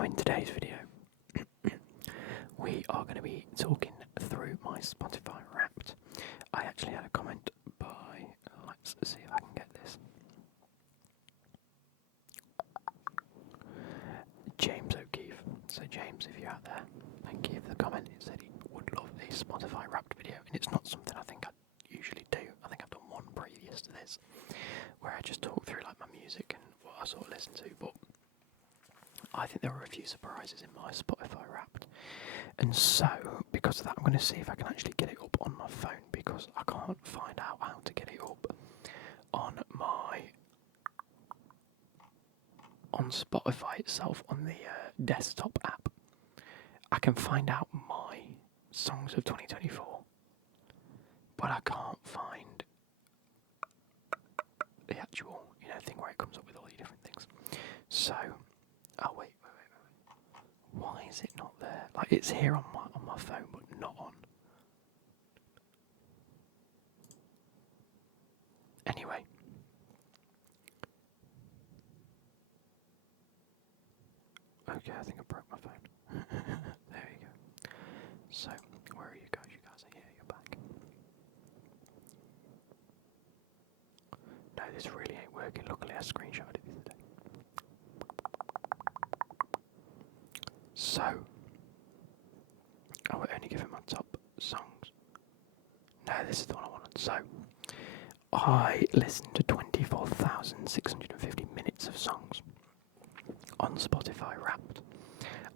Now in today's video, we are going to be talking through my Spotify Wrapped. I actually had a comment by, let's see if I can get this, James O'Keefe. So James, if you're out there, thank you for the comment. He said he would love a Spotify Wrapped video, and it's not something I think I usually do. I think I've done one previous to this, where I just talk through like my music and what I sort of listen to, but I think there were a few surprises in my Spotify Wrapped. And so, because of that, I'm going to see if I can actually get it up on my phone, because I can't find out how to get it up on Spotify itself, on the desktop app. I can find out my songs of 2024, but I can't find the actual, thing where it comes up with all the different things. So, oh wait. Why is it not there? Like, it's here on my phone, but not on. Anyway. Okay, I think I broke my phone. There you go. So, where are you guys? You guys are here, you're back. No, this really ain't working. Luckily, I screenshotted it the other day. So, I will only give it my top songs. No, this is the one I wanted. So, I listened to 24,650 minutes of songs on Spotify Wrapped.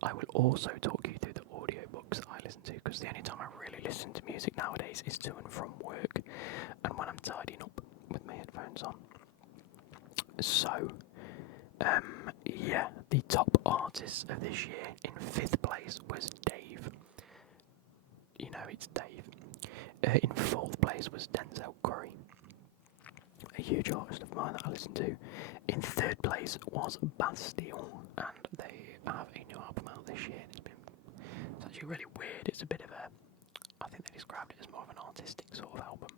I will also talk you through the audiobooks that I listen to, because the only time I really listen to music nowadays is to and from work and when I'm tidying up with my headphones on. So, the top artists of this year, in 5th place was Dave. You know it's Dave. In 4th place was Denzel Curry, a huge artist of mine that I listen to. In 3rd place was Bastille, and they have a new album out this year. It's actually really weird. It's a bit of I think they described it as more of an artistic sort of album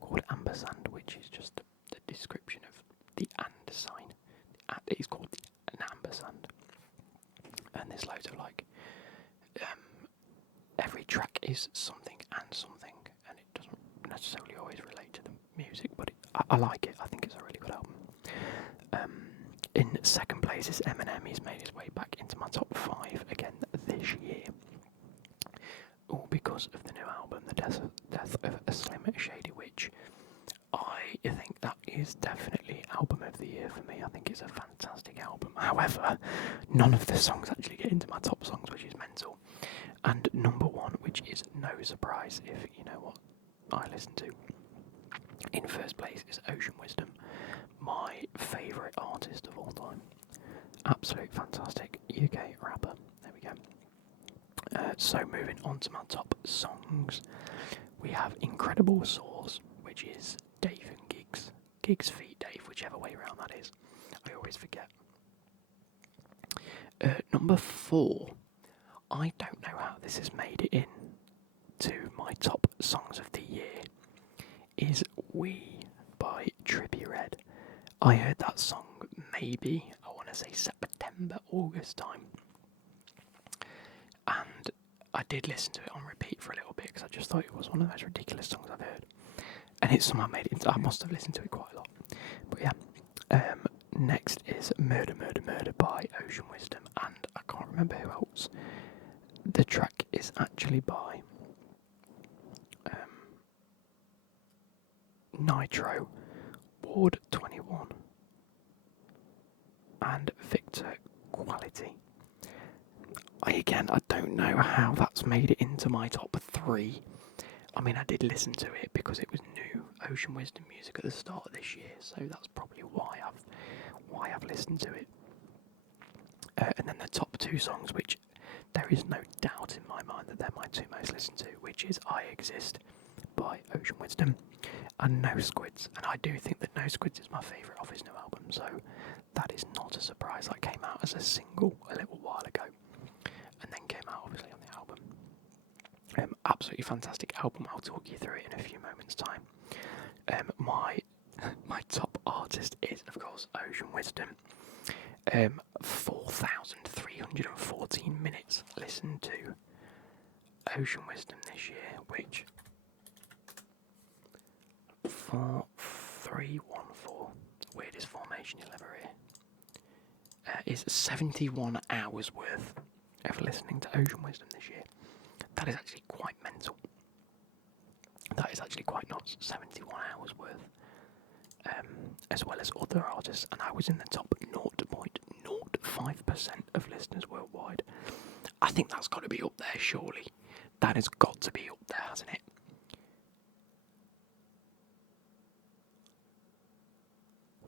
called Ampersand, which is just the description of the and sign. It's called an ampersand, and there's loads of every track is something and something, and it doesn't necessarily always relate to the music, but I like it. I think it's a really good album. In 2nd place is Eminem. He's made his way back into my top 5 again this year, all because of the new album, The Death of a Slim Shady Witch. I think that is definitely album of the year for me. I think it's a fantastic album. However, none of the songs actually get into my top songs, which is mental. And number 1, which is no surprise if you know what I listen to, in 1st place is Ocean Wisdom, my favourite artist of all time. Absolute fantastic UK rapper. There we go. So moving on to my top songs, we have Incredible Source, which is Dave and Giggs. Giggs feat Dave, whichever way around that is. I always forget. Number 4, I don't know how this has made it in to my top songs of the year, is We by Trippie Redd. I heard that song maybe, I want to say September, August time. And I did listen to it on repeat for a little bit, because I just thought it was one of those ridiculous songs I've heard. And it's somehow made it, I must have listened to it quite a lot. But yeah, next is Murder, Murder, Murder by Ocean Wisdom, and I can't remember who else. The track is actually by Nitro, Ward 21, and Victor Quality. I don't know how that's made it into my top 3. I mean, I did listen to it because it was new Ocean Wisdom music at the start of this year, so that's probably why I've listened to it. And then the top 2 songs, which there is no doubt in my mind that they're my 2 most listened to, which is I Exist by Ocean Wisdom and No Squids. And I do think that No Squids is my favourite of his new album, so that is not a surprise. That came out as a single a little while ago, and then came out obviously on the album. Absolutely fantastic album. I'll talk you through it in a few moments' time. My top artist is, of course, Ocean Wisdom. 4,300 314 minutes listened to Ocean Wisdom this year, which 4314, weirdest formation you'll ever hear, is 71 hours worth of listening to Ocean Wisdom this year. That is actually quite mental. That is actually quite nuts. 71 hours worth. As well as other artists, and I was in the top 0.05% of listeners worldwide. I think that's got to be up there, surely. That has got to be up there, hasn't it?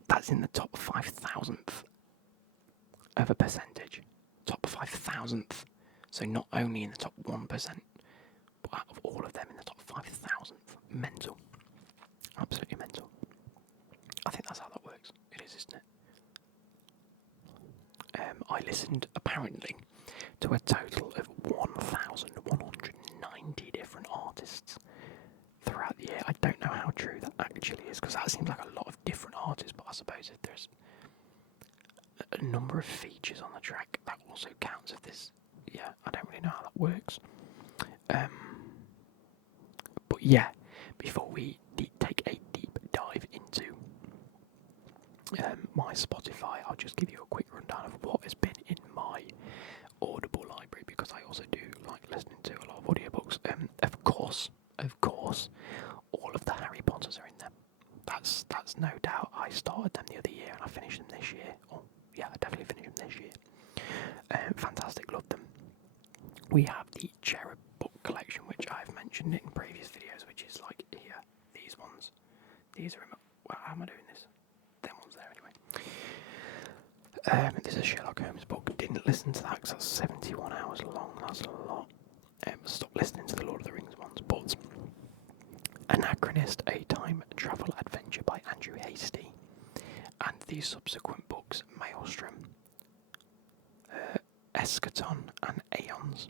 That's in the top 5,000th of a percentage. Top 5,000th. So not only in the top 1%, but out of all of them in the top 5,000th. Mental. Absolutely mental. I think that's how that works. It is, isn't it? I listened, apparently, to a total of 1,190 different artists throughout the year. I don't know how true that actually is, because that seems like a lot of different artists, but I suppose if there's a number of features on the track, that also counts if there's... Yeah, I don't really know how that works. But yeah, before we take a deep dive into my Spotify, I'll just give you a quick rundown of what has been in my Audible library, because I also do like listening to a lot of audiobooks. Of course, all of the Harry Potters are in them. That's no doubt. I started them the other year and I finished them this year. Oh, yeah, I definitely finished them this year. Fantastic, love them. We have the Cherub book collection, which I've mentioned in previous videos, which is like here, these ones. These are how am I doing this? Them ones there anyway. This is a Sherlock Holmes book. Didn't listen to that because that's 71 hours long. That's a lot. Stopped listening to the Lord of the Rings ones. But Anachronist, a time travel adventure by Andrew Hastie, and the subsequent books Maelstrom, Eschaton, and Aeons.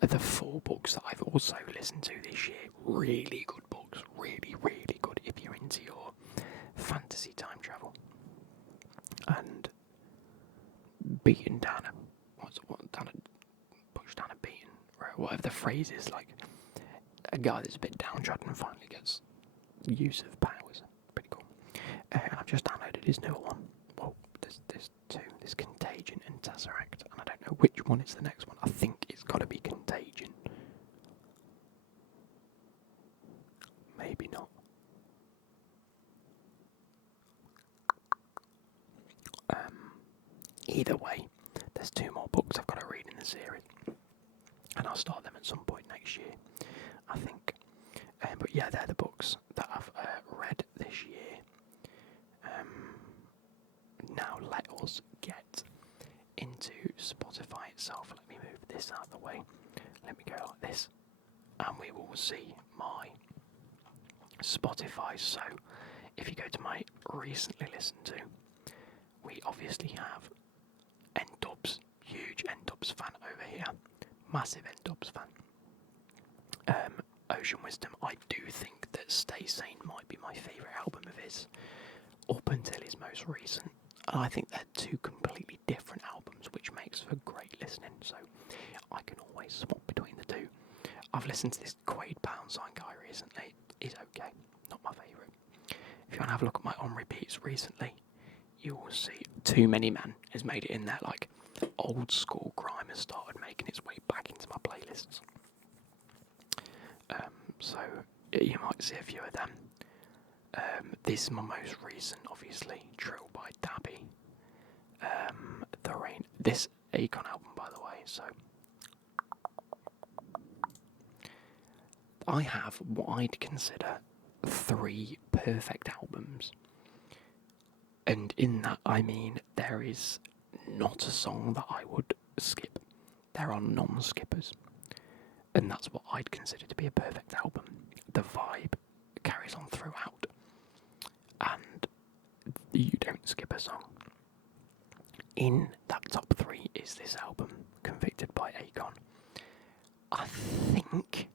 The 4 books that I've also listened to this year. Really good books. Really, really good if you're into your fantasy time travel. And beaten down a push down a beaten, or whatever the phrase is, like a guy that's a bit downtrodden finally gets use of powers. Pretty cool. And I've just downloaded his newer one. Well, there's 2. There's Contagion and Tesseract, and I don't know which one is the next one. I think it's got to be Contagion. Maybe not. Either way, there's 2 more books I've got to read in the series, and I'll start them at some point next year, I think. But yeah, they're the books that I've read this year. Now let us get into Spotify itself. Let me move this out of the way. Let me go like this, and we will see my Spotify. So if you go to my recently listened to, we obviously have N-Dubs, huge N-Dubs fan over here, massive N-Dubs fan. Ocean Wisdom, I do think that Stay Sane might be my favourite album of his, up until his most recent. And I think they're 2 completely different albums, which makes for great listening, so I can always swap between the 2. I've listened to this Quaid Pound Sign guy recently. It's okay, not my favourite. If you want to have a look at my on repeats recently, you will see Too Many Men has made it in there. Like, old school grime has started making its way back into my playlists. So you might see a few of them. This is my most recent, obviously, Drill by Dabby. The Rain. This Akon album, by the way. So I have what I'd consider 3 perfect albums. And in that, I mean, there is not a song that I would skip. There are non-skippers. And that's what I'd consider to be a perfect album. The vibe carries on throughout. And you don't skip a song. In that top 3 is this album, Convicted by Akon. I think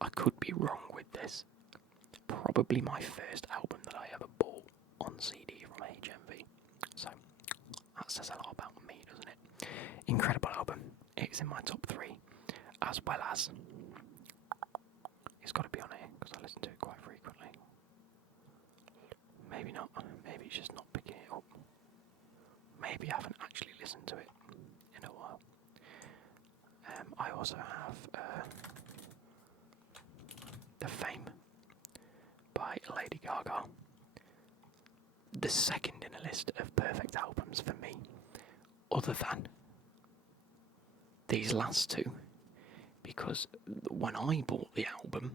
I could be wrong with this. Probably my first album that I ever bought on CD from HMV. So that says a lot about me, doesn't it? Incredible album. It's in my top 3, as well as it's got to be on here because I listen to it quite frequently. Maybe not. Maybe it's just not picking it up. Maybe I haven't actually listened to it in a while. I also have The Fame by Lady Gaga. The second in a list of perfect albums for me, other than these last two, because when I bought the album,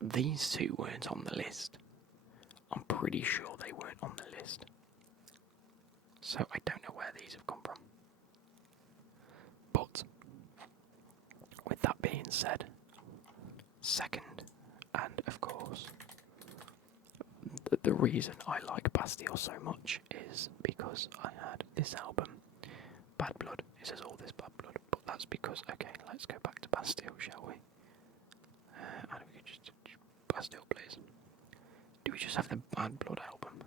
these two weren't on the list. I'm pretty sure they weren't on the list. So I don't know where these have come from. But, with that being said, second, and of course, the reason I like Bastille so much is because I had this album, Bad Blood. It says all this Bad Blood, but that's because, okay, let's go back to Bastille, shall we? How do we just Bastille, please? Do we just have the Bad Blood album?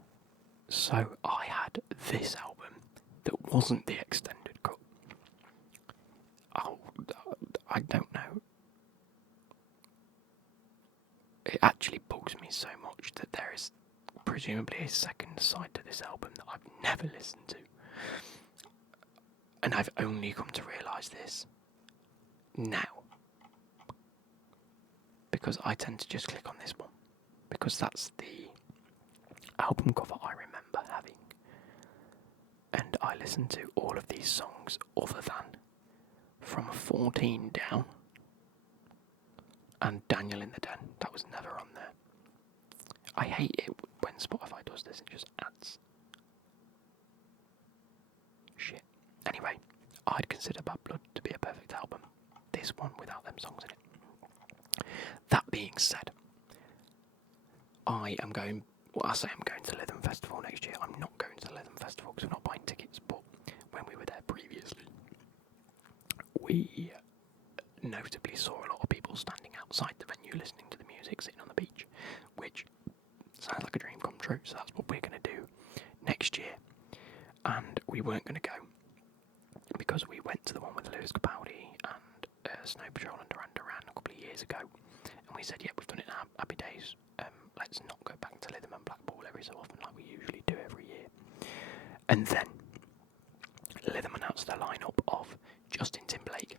So I had this album that wasn't the extended cut. Oh, I don't know. It actually bugs me so much that there is presumably a second side to this album that I've never listened to. And I've only come to realise this now. Because I tend to just click on this one. Because that's the album cover I remember having. And I listened to all of these songs other than From 14 Down and Daniel in the Den. That was never on there. I hate it when Spotify does this, it just adds shit. Anyway, I'd consider Bad Blood to be a perfect album. This one without them songs in it. That being said, I am going, well, I say I'm going to Lytham Festival next year. I'm not going to Lytham Festival because we're not buying tickets, but when we were there previously, we notably saw a lot of people standing outside the venue listening to the music, sitting on the beach, which sounds like a dream come true, so that's what we're going to do next year. And we weren't going to go because we went to the one with Lewis Capaldi and Snow Patrol and Duran Duran a couple of years ago, and we said, yeah, we've done it in Happy Days, let's not go back to Lytham and Blackpool every so often like we usually do every year. And then Lytham announced their lineup of Justin Timberlake,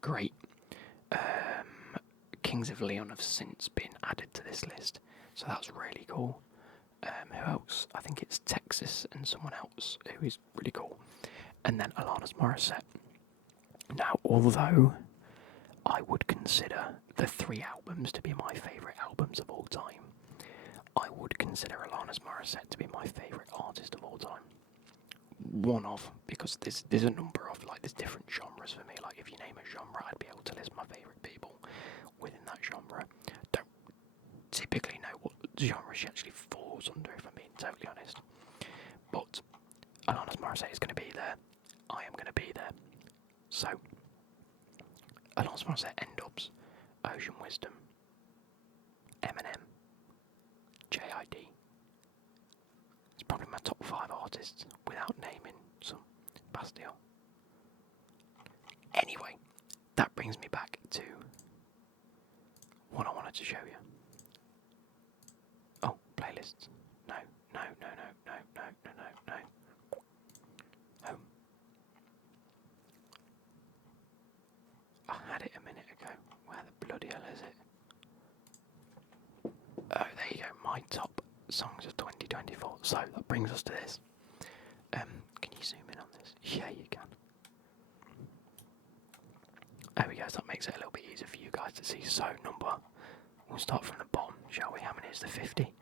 great. Kings of Leon have since been added to this list, so that's really cool. Who else? I think it's Texas and someone else who is really cool. And then Alanis Morissette. Now, although I would consider the 3 albums to be my favourite albums of all time, I would consider Alanis Morissette to be my favourite artist of all time. One of, because there's a number of, like, there's different genres for me. Like, if you name a genre, I'd be able to list my favourite people within that genre. Don't typically know what genre she actually falls under, if I'm being totally honest. But Alanis Morissette is going to be there. I am going to be there. So, Alanis Morissette, N-Dubz, Ocean Wisdom, Eminem, J.I.D. It's probably my top 5 artists without naming some. Bastille. Anyway, that brings me back to what I wanted to show you. Oh, playlists. No. Home. I had it a minute ago. Where the bloody hell is it? Oh, there you go. My top songs of 2024. So that brings us to this. Can you zoom in on this? Yeah, you can. There we go. So that makes it a little bit easier for you guys to see. So we'll start from the bottom, shall we? How many is there? 50?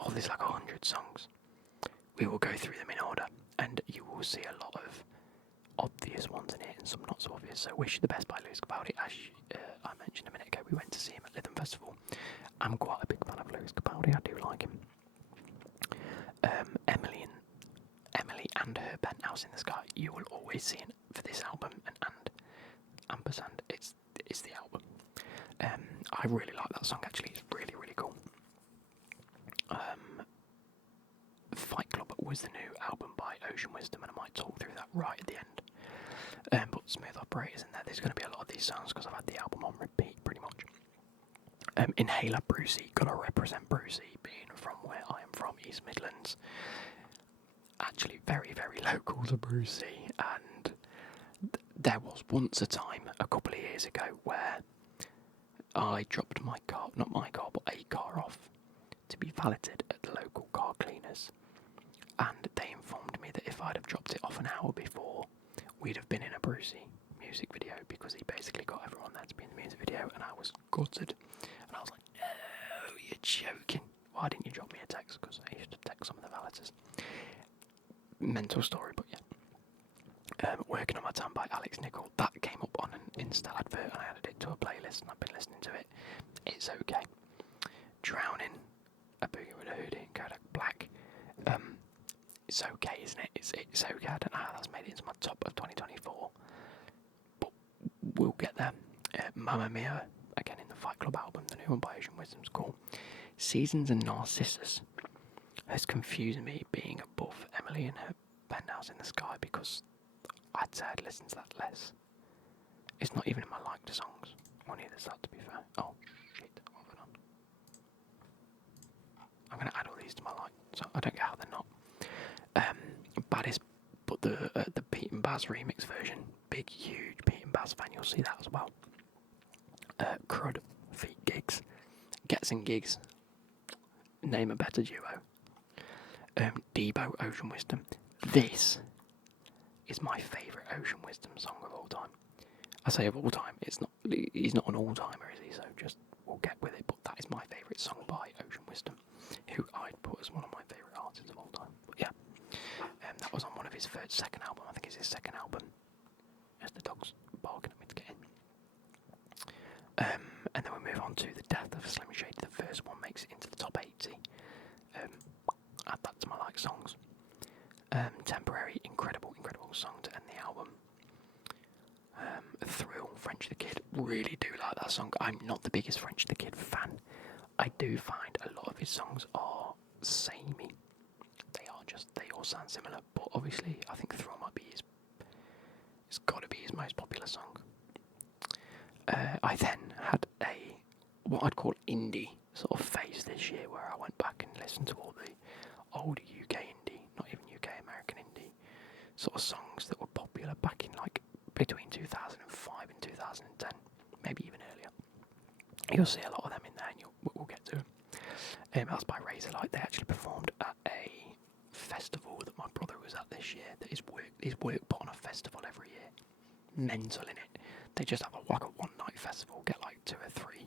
Oh, there's like 100 songs. We will go through them in order, and you will see a lot of obvious ones in here and some not so obvious. So Wish You the Best by Lewis Capaldi. As I mentioned a minute ago, we went to see him at Lytham Festival. I'm quite a big fan of Lewis Capaldi. I do like him. Emily and Her Penthouse in the Sky. You will always see it for this album, and ampersand. It's the album. I really like that song. Actually, it's really, really cool. Fight Club was the new album by Ocean Wisdom, and I might talk through that right at the end. But Smooth Operator's in there. There's going to be a lot of these songs because I've had the album on repeat pretty much. Inhaler Brucey, gotta represent Brucey, being from where I am from, East Midlands. Actually, very, very local to Brucey, and there was once a time, a couple of years ago, where I dropped my car, not my car, but a car off to be valeted at the local car cleaners, and they informed me that if I'd have dropped it off an hour before, we'd have been in a Brucey music video, because he basically got everyone there to be in the music video, and I was gutted. And I was like, no, you're joking. Why didn't you drop me a text? Because I used to text some of the valeters. Mental story, but yeah. Working on My Time by Alex Nicol. That came up on an Insta advert, and I added it to a playlist, and I've been listening to it. It's okay. Drowning, A Boogie with a Hoodie, and Kodak Black. It's okay, isn't it? It's okay. I don't know how that's made it into my top of 2024, but we'll get there. Mamma Mia, again in the Fight Club album, the new one by Ocean Wisdom's cool. Seasons and Narcissus has confused me being above Emily and her Penthouse in the Sky, because I'd say I'd listen to that less. It's not even in my liked songs. Or neither is that, to be fair. Oh, shit. What have I done? I'm going to add all these to my like, so I don't get how they're not. Baddest, but the Pete and Baz remix version. Big, huge Pete and Baz fan, you'll see that as well. Crud, feat Gigs. Gets and Gigs. Name a better duo. Debo, Ocean Wisdom. This is my favourite Ocean Wisdom song of all time. I say of all time, he's not an all-timer, is he? So just, we'll get with it, but that is my favourite song by Ocean Wisdom, who I'd put as one of my favourite artists of all time. But yeah, that was on one of his second album, I think it's his second album, as the dog's barking at me to get in. And then we move on to The Death of Slim Shady. The first one makes it into the top 80. Add that to my like songs. Temporary, incredible song to end the album. Thrill, French the Kid, really do like that song. I'm not the biggest French the Kid fan. I do find a lot of his songs are samey. They all sound similar, but obviously I think Thrill might be it's got to be his most popular song. I then had what I'd call indie sort of phase this year, where I went back and listened to all the old UK indie, not even UK, American indie sort of songs that were popular back in like between 2005 and 2010, maybe even earlier. You'll see a lot of them in there, and we'll get to them. That's by Razorlight. They actually performed at a festival that my brother was at this year. That his work put on a festival every year. Mental in it. They just have a one-night festival, get like 2 or 3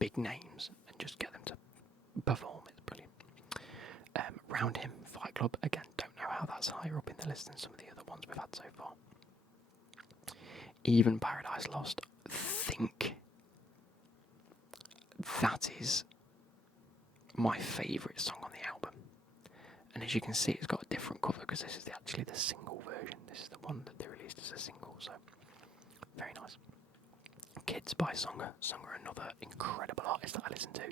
big names, and just get them to perform. It's brilliant. Round Him, Fight Club. Again, don't know how that's higher up in the list than some of the other ones we've had so far. Even Paradise Lost. Think that is my favourite song on the album. And as you can see, it's got a different cover, because this is actually the single version. This is the one that they released as a single, so very nice. Kids by Songer. Songer, another incredible artist that I listen to.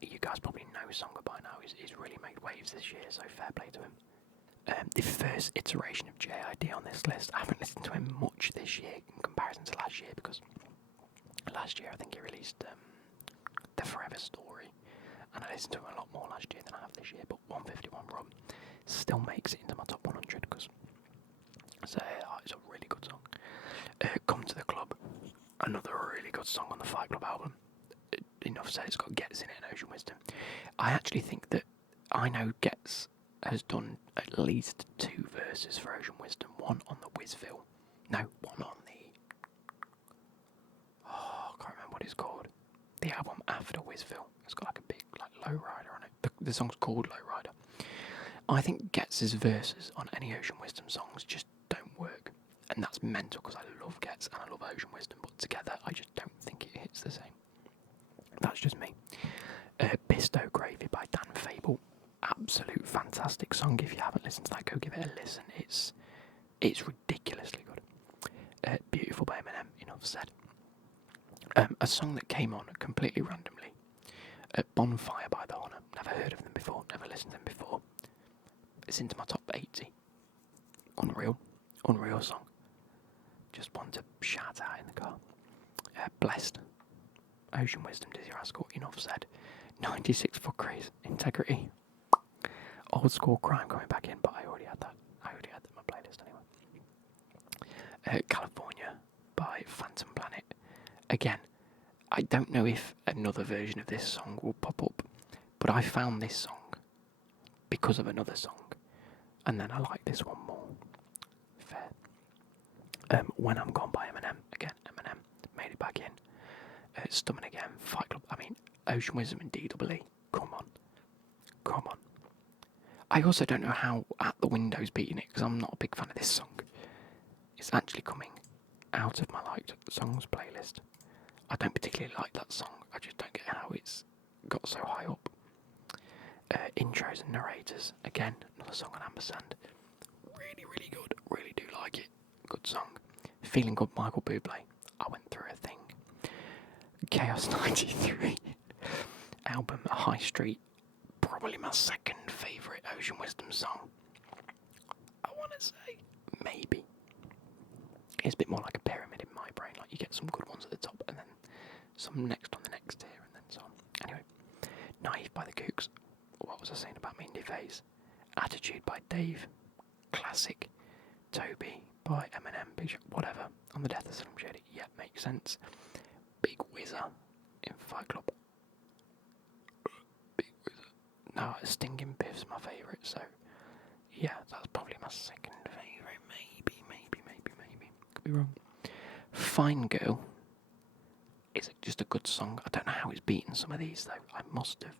You guys probably know Songer by now. He's really made waves this year, so fair play to him. The first iteration of JID on this list. I haven't listened to him much this year in comparison to last year, because last year I think he released The Forever Story, and I listened to him a lot more last year than I have this year. But 151 Rum still makes it into my top 100, because it's a really good song. Come to the Club, another really good song on the Fight Club album. Enough said, it's got Gets in it and Ocean Wisdom. I actually think that I know Gets has done at least 2 verses for Ocean Wisdom. One on the Wizville. No, one on the... I can't remember what it's called. The album after Wizville. It's got like a big lowrider on it. The song's called Lowrider. I think Gets' verses on any Ocean Wisdom songs just don't work. And that's mental, because I love Gets and I love Ocean Wisdom, but together I just don't think it hits the same. That's just me. Pisto Gravy by Dan Fable. Absolute fantastic song. If you haven't listened to that, go give it a listen. It's ridiculously good. Beautiful by Eminem, enough said. A song that came on completely randomly. Bonfire by The Honor. Never heard of them before, never listened to them before. this into my top 80. Unreal song. Just want to shout out in the car. Blessed. Ocean Wisdom, Dizzy Rascal, enough said. 96 Fuckeries, Integrity. Old School Crime coming back in, but I already had that. I already had that in my playlist anyway. California by Phantom Planet. Again, I don't know if another version of this song will pop up, but I found this song because of another song, and then I like this one more. Fair. When I'm Gone by Eminem. Again, Eminem made it back in. Stummin' Again, Fight Club. I mean, Ocean Wisdom and DWE. Come on. I also don't know how At the Window's beating it, because I'm not a big fan of this song. It's actually coming out of my liked songs playlist. I don't particularly like that song. I just don't get how it's got so high up. Intros and Narrators. Again, another song on Ampersand. Really, really good. Really do like it. Good song. Feeling Good, Michael Bublé. I went through a thing. Chaos 93. Album High Street. Probably my second favourite Ocean Wisdom song. I want to say maybe. It's a bit more like a pyramid in my brain. Like you get some good ones at the top and then some next on the next tier and then so on. Anyway, Naive by the Kooks. What was I saying about Mindy Phase? Attitude by Dave. Classic. Toby by Eminem. Whatever. On the Death of Slim Shady. Yeah, makes sense. Big Whizzer in Fight Club. No, Stinking Biff's my favourite, so yeah, that's probably my second favourite. Maybe. Could be wrong. Fine Girl is just a good song. I don't know how it's beaten some of these, though. I must have.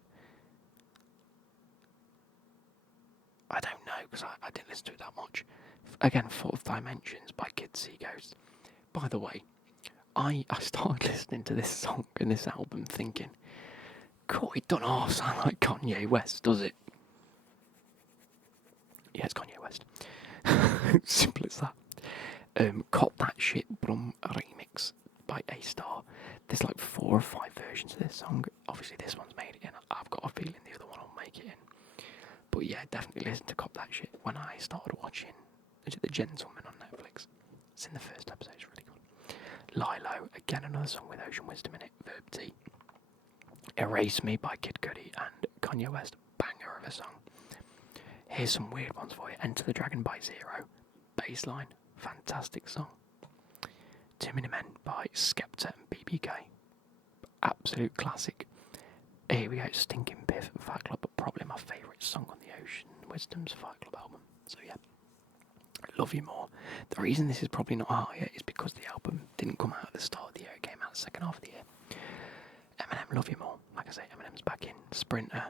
I don't know, because I didn't listen to it that much. Again, Fourth Dimensions by Kid See Ghost. By the way, I started listening to this song and this album thinking, God, it don't half sound like Kanye West, does it? Yeah, it's Kanye West. Simple as that. Cop That Shit Brum remix by A-Star. There's like 4 or 5 versions of this song. Obviously this one's made it in. I've got a feeling the other one will make it in. But yeah, definitely listen to Cop That Shit when I started watching The Gentleman on Netflix. It's in the first episode, it's really good. Lilo, again another song with Ocean Wisdom in it. Verb T. Erase Me by Kid Cudi and Kanye West. Banger of a song. Here's some weird ones for you. Enter the Dragon by Zero. Bassline. Fantastic song. Too Many Men by Skepta and BBK. Absolute classic. Here we go. Stinking Biff and Fight Club. Probably my favourite song on the Ocean Wisdom's Fight Club album. So yeah. Love You More. The reason this is probably not higher is because the album didn't come out at the start of the year. It came out the second half of the year. Eminem, Love You More. Like I say, Eminem's back in. Sprinter,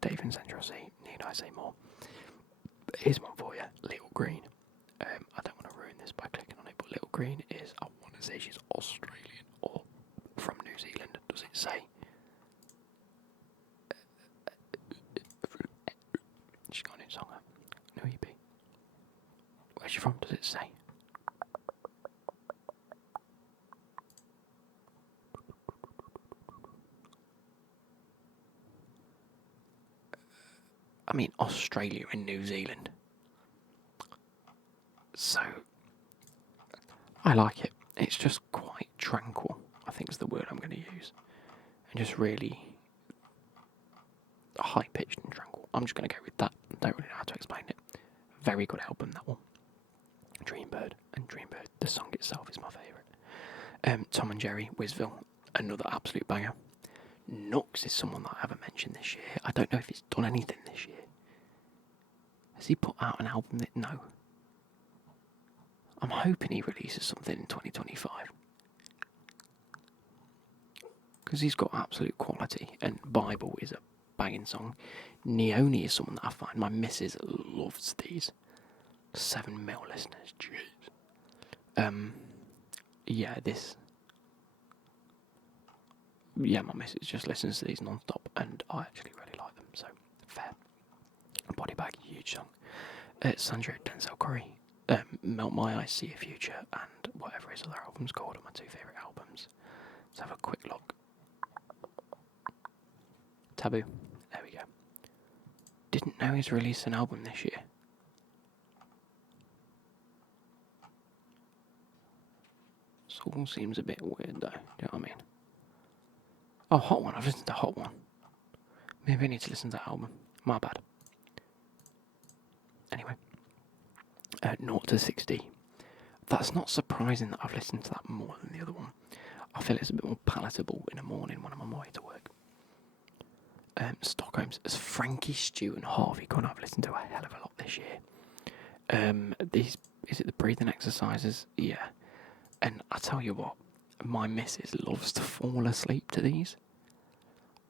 Dave and Central C. Need I say more? Here's one for you. Little Green. I don't want to ruin this by clicking on it, but Little Green is, I want to say she's Australian or from New Zealand. Does it say? She's got a new song out. New EP. Where's she from? Does it say? I mean, Australia and New Zealand. So, I like it. It's just quite tranquil, I think is the word I'm going to use. And just really high-pitched and tranquil. I'm just going to go with that. Don't really know how to explain it. Very good album, that one. Dreambird. And Dreambird, the song itself is my favourite. Tom and Jerry, Wizville, another absolute banger. Nux is someone that I haven't mentioned this year. I don't know if he's done anything this year. Has he put out an album that... No. I'm hoping he releases something in 2025. Because he's got absolute quality, and Bible is a banging song. Neoni is someone that I find my missus loves these. 7 mil listeners, jeez. Yeah, this... Yeah, my missus just listens to these non-stop, and I actually really like them, so fair. Body Bag, huge song. Sandra Denzel Curry, Melt My Eyes, See a Future, and whatever his other album's called are my 2 favourite albums. Let's have a quick look. Taboo, there we go. Didn't know he's released an album this year. all seems a bit weird though. Do you know what I mean? Oh, Hot One. I've listened to Hot One. Maybe I need to listen to that album. My bad. Anyway, 0 to 60. That's not surprising that I've listened to that more than the other one. I feel it's a bit more palatable in the morning when I'm on my way to work. Stockholm's as Frankie, Stu and Harvey Gunn I've listened to a hell of a lot this year. Is it the breathing exercises? Yeah. And I tell you what, my missus loves to fall asleep to these.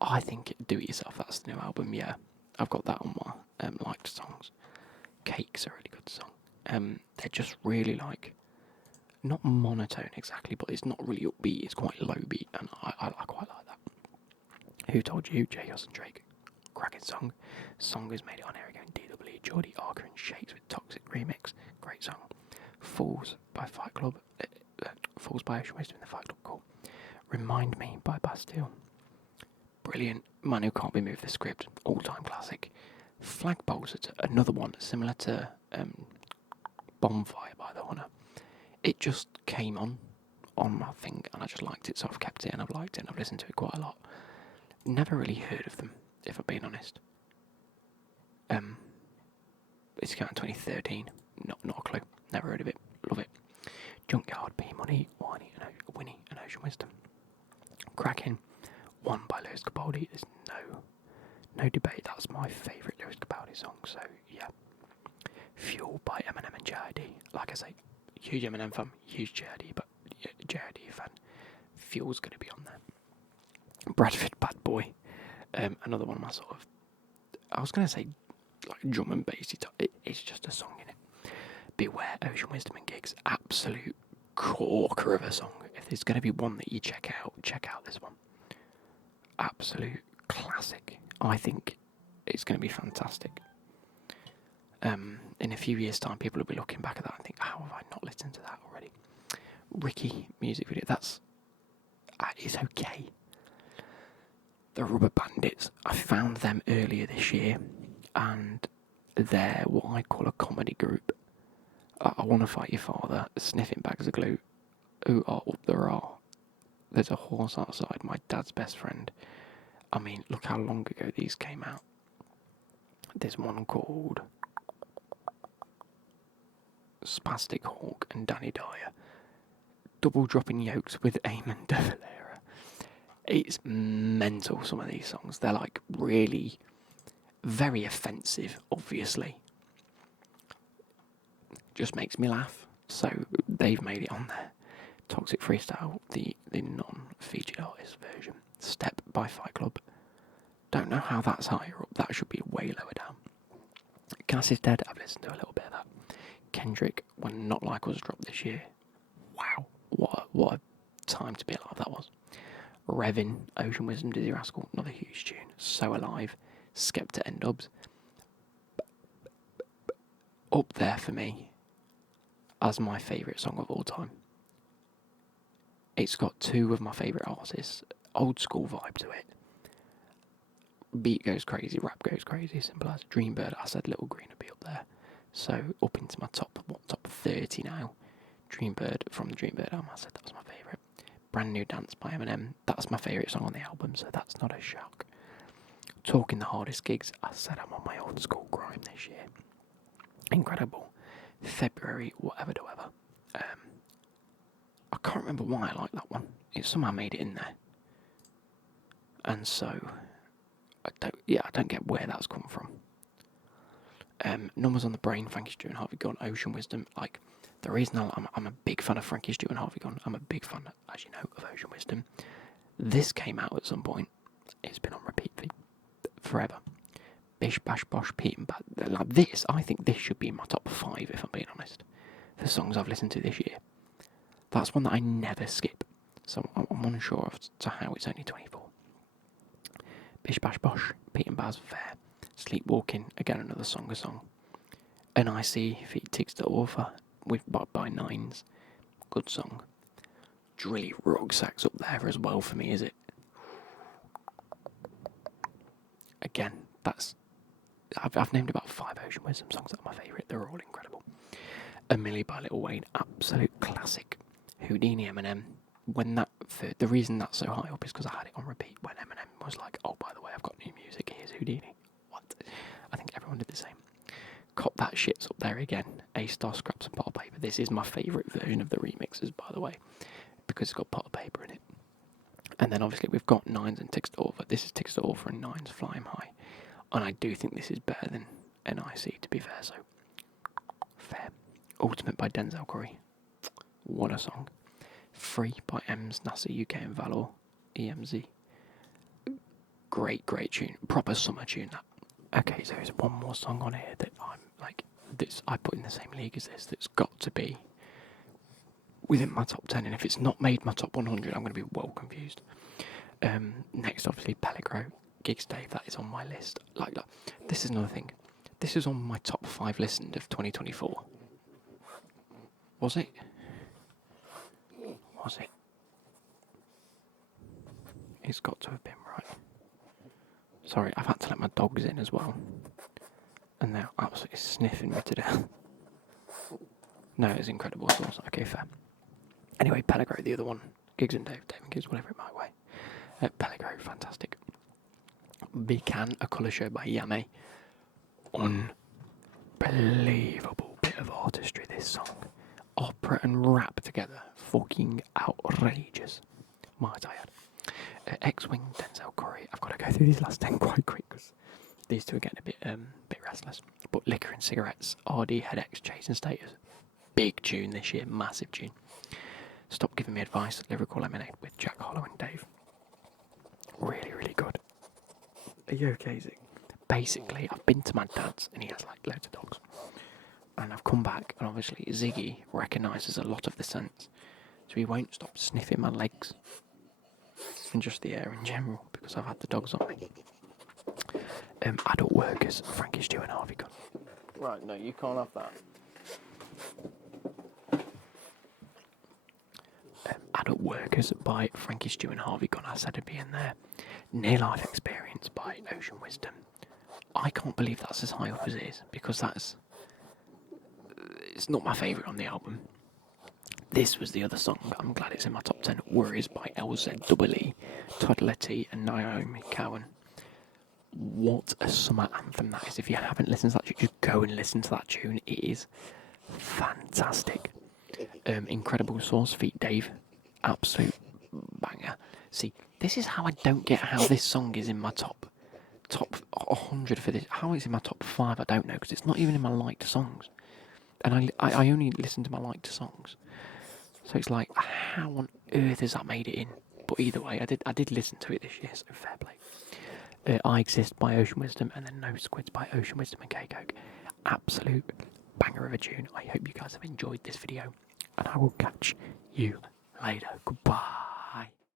I think Do It Yourself, that's the new album, yeah. I've got that on my liked songs. Cake's a really good song. They're just really like, not monotone exactly, but it's not really upbeat, it's quite low beat, and I quite like that. Who Told You, J. Hus and Drake. Cracking song. Song has made it on here again. DW, Geordie, Arca and Shakes with Toxic Remix. Great song. Falls by Fight Club. Falls by Ocean Wisdom in the Fight Club. Cool. Remind Me by Bastille. Brilliant. Man Who Can't Be Moved, the script. All-time classic. Flagpoles, another one similar to Bonfire by The Hunter. It just came on my thing and I just liked it, so I've kept it and I've liked it and I've listened to it quite a lot. Never really heard of them, if I'm being honest. It's came out in 2013. Not a clue. Never heard of it. Love it. Junkyard, P Money, Winnie and Ocean Wisdom. Cracking. One by Lewis Capaldi. There's no debate. That's my favourite Lewis Capaldi song. So yeah. Fuel by Eminem and JID. Like I say, huge Eminem fan, huge JID, but JID fan. Fuel's going to be on there. Bradford Bad Boy. Another one of my sort of, I was going to say like drum and bassy. It's just a song in it. Beware, Ocean Wisdom and Gigs. Absolute corker of a song. If there's going to be one that you check out this one. Absolute classic. I think it's going to be fantastic. In a few years' time, people will be looking back at that and think, how have I not listened to that already? Ricky music video. It's okay. The Rubber Bandits. I found them earlier this year, and they're what I call a comedy group. I Want to Fight Your Father, Sniffing Bags of Glue, Ooh, oh, Up There Are. There's a Horse Outside, My Dad's Best Friend. I mean, look how long ago these came out. There's one called Spastic Hawk and Danny Dyer. Double Dropping Yokes with Eamon de Valera. It's mental, some of these songs. They're like really very offensive, obviously. Just makes me laugh. So they've made it on there. Toxic Freestyle, the non-featured artist version. Step by Fight Club. Don't know how that's higher up. That should be way lower down. Gas Is Dead, I've listened to a little bit of that. Kendrick, When Not Like Us dropped this year. Wow, what a time to be alive that was. Revin, Ocean Wisdom, Dizzy Rascal, another huge tune. So Alive, Skepta and Dubs. Up there for me as my favourite song of all time. It's got two of my favourite artists. Old school vibe to it. Beat goes crazy, rap goes crazy, simple as. Dreambird, I said Little Green would be up there. So up into my top 30 now. Dreambird from the Dreambird album, I said that was my favourite. Brand New Dance by Eminem, that's my favourite song on the album, so that's not a shock. Talking the Hardest Gigs, I said I'm on my old school grime this year. Incredible. February, whatever. I can't remember why I like that one. It somehow made it in there. And so, I don't get where that's come from. Numbers on the Brain, Frankie Stu and Harvey Gunn, Ocean Wisdom. Like, the reason I'm a big fan of Frankie Stu and Harvey Gunn, I'm a big fan, as you know, of Ocean Wisdom. This came out at some point. It's been on repeat for forever. Bish Bash Bosh, Pete and Pat. Like this, I think this should be in my top 5, if I'm being honest. The songs I've listened to this year. That's one that I never skip. So I'm unsure as to how it's only 24. Bish Bash Bosh, Pete and Baz, Fair. Sleepwalking, again another song. NIC, Feet Ticks to Author, with by Nines. Good song. Drilly Rucksack's up there as well for me, is it? Again, I've named about 5 Ocean Wisdom songs that are my favourite. They're all incredible. A Milli by Lil Wayne, absolute classic. Who Houdini Eminem. When the reason that's so high up is because I had it on repeat when Eminem was like, oh, by the way, I've got new music, here's Houdini. What? I think everyone did the same. Cop That Shit's up there again. A-Star, Scraps and Pot of Paper. This is my favourite version of the remixes, by the way, because it's got Pot of Paper in it. And then obviously we've got Nines and Ticks to Author. This is Ticks to Author and Nines Fly 'em High. And I do think this is better than NIC, to be fair, so fair. Ultimate by Denzel Curry. What a song. Free by Ems, NASA, UK and Valor. EMZ. Great tune. Proper summer tune, that. Okay, so there's one more song on here that I'm like, this I put in the same league as this, that's got to be within my top 10, and if it's not made my top 100, I'm going to be well confused. Next, obviously, Pellegro, Gigs Dave, that is on my list. Like, this is another thing. This is on my top 5 listened of 2024. Was it? Was it? It's got to have been right. Sorry, I've had to let my dogs in as well. And they're absolutely sniffing me to death. No, it's incredible sauce. Okay, fair. Anyway, Pellegro, the other one. Gigs and Dave and Gigs, whatever it might weigh. Pellegro, fantastic. Bican, A Colour Show by Yame. Unbelievable bit of artistry, this song. Opera and rap together. Fucking outrageous. Might I add. X-Wing, Denzel Curry. I've got to go through these last 10 quite quick because these two are getting a bit restless. But Liquor and Cigarettes, RD, Headaches, Chasing Status. Big tune this year, massive tune. Stop Giving Me Advice, Lyrical Lemonade with Jack Harlow and Dave. Really good. Are you okay, Zig? Basically, I've been to my dad's and he has like loads of dogs. And I've come back and obviously Ziggy recognises a lot of the scents. So he won't stop sniffing my legs. And just the air in general, because I've had the dogs on me. Adult Workers, Frankie Stew and Harvey Gunn. Right, no, you can't have that. Adult Workers by Frankie Stew and Harvey Gunn, I said it'd be in there. Near Life Experience by Ocean Wisdom. I can't believe that's as high up as it is, because it's not my favourite on the album. This was the other song, I'm glad it's in my top 10. Worries by LZEE, Todd Letty and Naomi Cowan. What a summer anthem that is. If you haven't listened to that tune, just go and listen to that tune. It is fantastic. Incredible Sauce feat Dave. Absolute banger. See, this is how I don't get how this song is in my top 100 for this. How it's in my top 5, I don't know, because it's not even in my liked songs. And I only listen to my liked songs. So it's like, how on earth has that made it in? But either way, I did listen to it this year, so fair play. I Exist by Ocean Wisdom, and then No Squids by Ocean Wisdom and K-Coke. Absolute banger of a tune. I hope you guys have enjoyed this video, and I will catch you later. Goodbye.